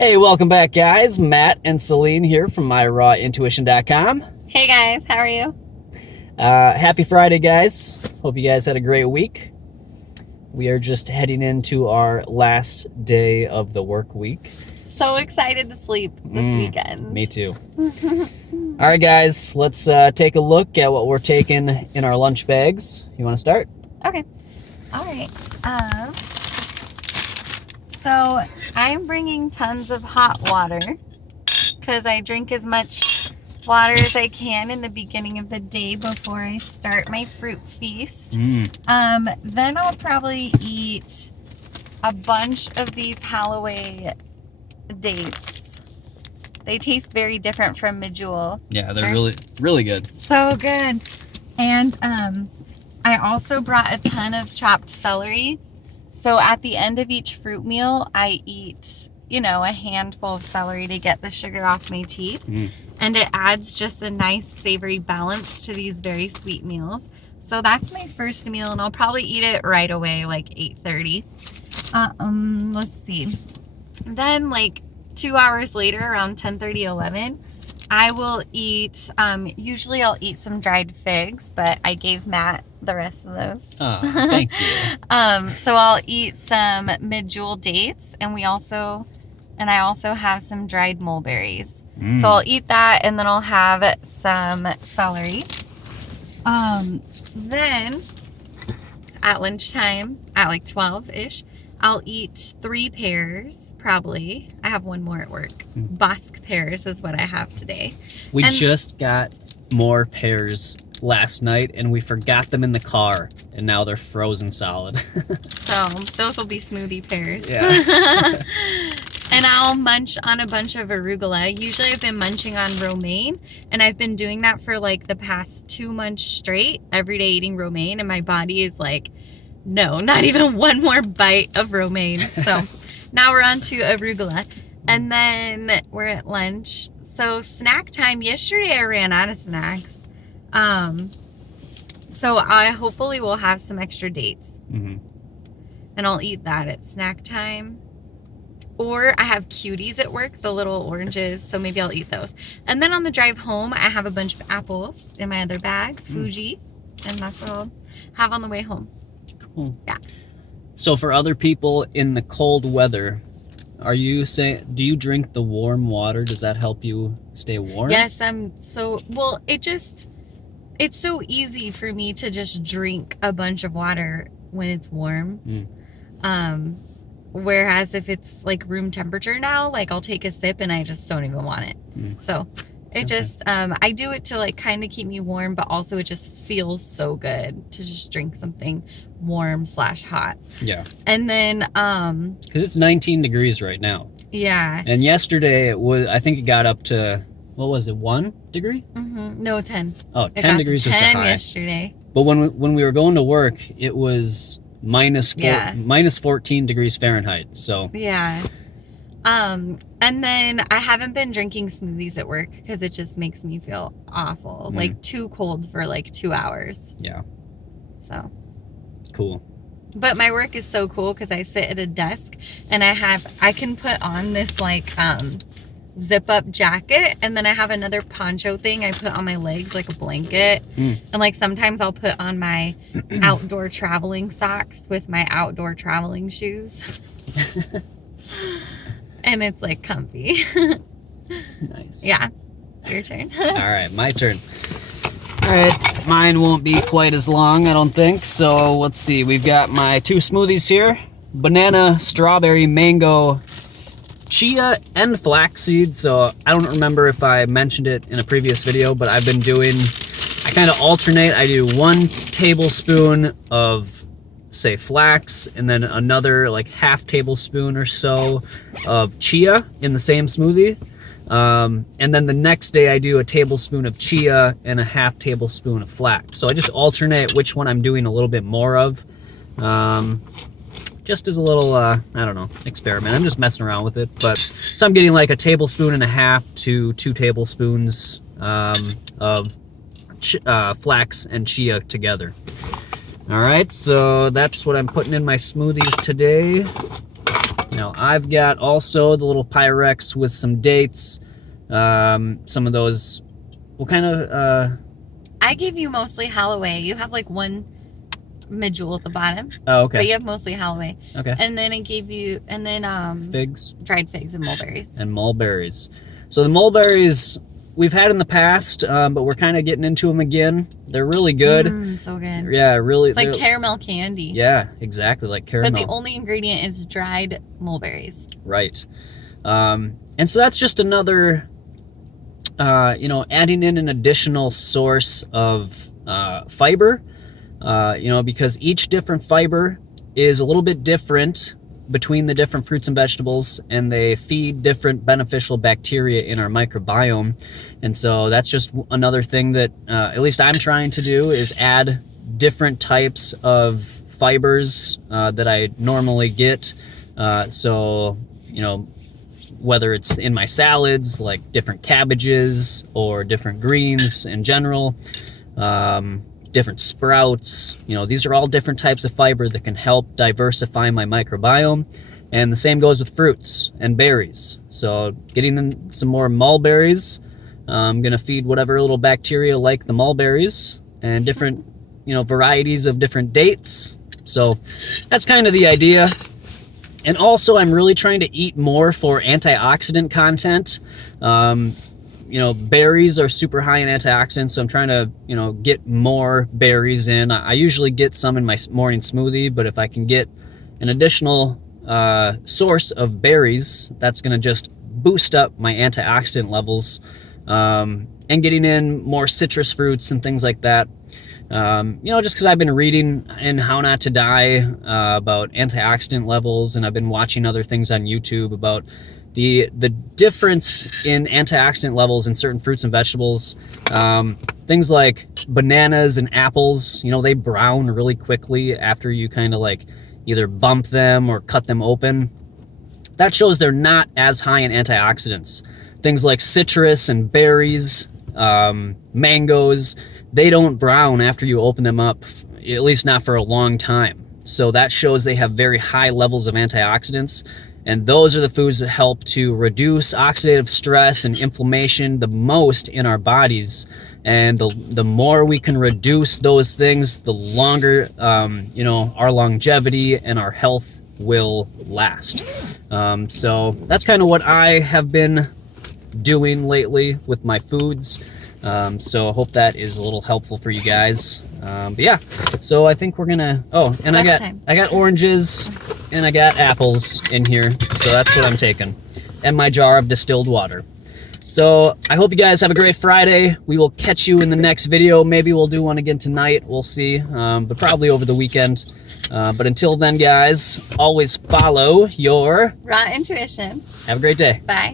Hey, welcome back, guys. Matt and Celine here from myrawintuition.com. Hey guys, how are you? Happy Friday, guys. Hope you guys had a great week. We are just heading into our last day of the work week. So excited to sleep this weekend. Me too. All right, guys, let's take a look at what we're taking in our lunch bags. You want to start? Okay. All right. So I'm bringing tons of hot water because I drink as much water as I can in the beginning of the day before I start my fruit feast. Then I'll probably eat a bunch of these Holloway dates. They taste very different from Medjool. Yeah, they're really good. So good. And I also brought a ton of chopped celery. So at the end of each fruit meal, I eat, a handful of celery to get the sugar off my teeth. And it adds just a nice savory balance to these very sweet meals. So that's my first meal, and I'll probably eat it right away, like 8:30. Let's see. Then like 2 hours later, around 10:30, 11, I will eat, usually I'll eat some dried figs, but I gave Matt the rest of those. Oh, thank you. So I'll eat some Medjool dates, and I also have some dried mulberries. So I'll eat that, and then I'll have some celery. Then at lunchtime, at like 12-ish, I'll eat 3 pears, probably. I have one more at work. Bosque pears is what I have today. We just got more pears last night, and we forgot them in the car, and now they're frozen solid. So those will be smoothie pears. Yeah. And I'll munch on a bunch of arugula. Usually I've been munching on romaine, and I've been doing that for like the past 2 months straight, every day eating romaine, and my body is like, no, not even one more bite of romaine. So now we're on to arugula. And then we're at lunch. So snack time. Yesterday I ran out of snacks. So I hopefully will have some extra dates. And I'll eat that at snack time. Or I have cuties at work, the little oranges, so maybe I'll eat those. And then on the drive home, I have a bunch of apples in my other bag, Fuji, and that's what I'll have on the way home. Cool. Yeah. So for other people in the cold weather, do you drink the warm water? Does that help you stay warm? Yes, it's so easy for me to just drink a bunch of water when it's warm. Whereas if it's like room temperature now, like I'll take a sip and I just don't even want it. So it just, I do it to like kind of keep me warm, but also it just feels so good to just drink something warm / hot. Yeah. And then, because it's 19 degrees right now. Yeah. And yesterday I think it got up to, what was it, 1 degree? No, 10. Oh, 10 degrees was the high. Yesterday. But when we were going to work, it was minus 14 degrees Fahrenheit. So yeah. And then I haven't been drinking smoothies at work because it just makes me feel awful. Like too cold for like 2 hours. Yeah. So cool. But my work is so cool because I sit at a desk and I can put on this like zip up jacket, and then I have another poncho thing I put on my legs like a blanket. And like sometimes I'll put on my outdoor traveling socks with my outdoor traveling shoes. And it's like comfy. Nice. Yeah. Your turn. All right, my turn. All right, mine won't be quite as long, I don't think. So let's see. We've got my 2 smoothies here: banana, strawberry, mango, chia, and flaxseed. So I don't remember if I mentioned it in a previous video, but I kind of alternate. I do 1 tablespoon of, say, flax, and then another like half tablespoon or so of chia in the same smoothie. And then the next day I do a tablespoon of chia and a half tablespoon of flax. So I just alternate which one I'm doing a little bit more of. Just as a little, I don't know, experiment. I'm just messing around with it. But so I'm getting like a tablespoon and a half to 2 tablespoons of flax and chia together. All right, so that's what I'm putting in my smoothies today. Now I've got also the little Pyrex with some dates. Some of those, what kind of... I gave you mostly Holloway. You have like one medjool at the bottom. Oh, okay. But you have mostly Holloway. Okay. And then I gave you, figs. Dried figs and mulberries. And mulberries. So the mulberries we've had in the past, but we're kind of getting into them again. They're really good. So good. Yeah, really. It's like caramel candy. Yeah, exactly, like caramel. But the only ingredient is dried mulberries. Right. And so that's just another, adding in an additional source of fiber, because each different fiber is a little bit different between the different fruits and vegetables, and they feed different beneficial bacteria in our microbiome. And so that's just another thing that at least I'm trying to do, is add different types of fibers that I normally get. So whether it's in my salads, like different cabbages or different greens in general, different sprouts, these are all different types of fiber that can help diversify my microbiome. And the same goes with fruits and berries. So getting them some more mulberries, I'm gonna feed whatever little bacteria like the mulberries, and different varieties of different dates. So that's kind of the idea. And also I'm really trying to eat more for antioxidant content. Berries are super high in antioxidants, so I'm trying to, get more berries in. I usually get some in my morning smoothie, but if I can get an additional source of berries, that's going to just boost up my antioxidant levels. And getting in more citrus fruits and things like that. Just because I've been reading in How Not to Die about antioxidant levels, and I've been watching other things on YouTube about the difference in antioxidant levels in certain fruits and vegetables. Things like bananas and apples, they brown really quickly after you kind of like either bump them or cut them open. That shows they're not as high in antioxidants. Things like citrus and berries, mangoes, they don't brown after you open them up, at least not for a long time. So that shows they have very high levels of antioxidants. And those are the foods that help to reduce oxidative stress and inflammation the most in our bodies. And the more we can reduce those things, the longer, our longevity and our health will last. So that's kind of what I have been doing lately with my foods. So I hope that is a little helpful for you guys. But yeah, so I think we're gonna, and I got oranges and I got apples in here. So that's what I'm taking. And my jar of distilled water. So I hope you guys have a great Friday. We will catch you in the next video. Maybe we'll do one again tonight. We'll see, but probably over the weekend. But until then, guys, always follow your raw intuition. Have a great day. Bye.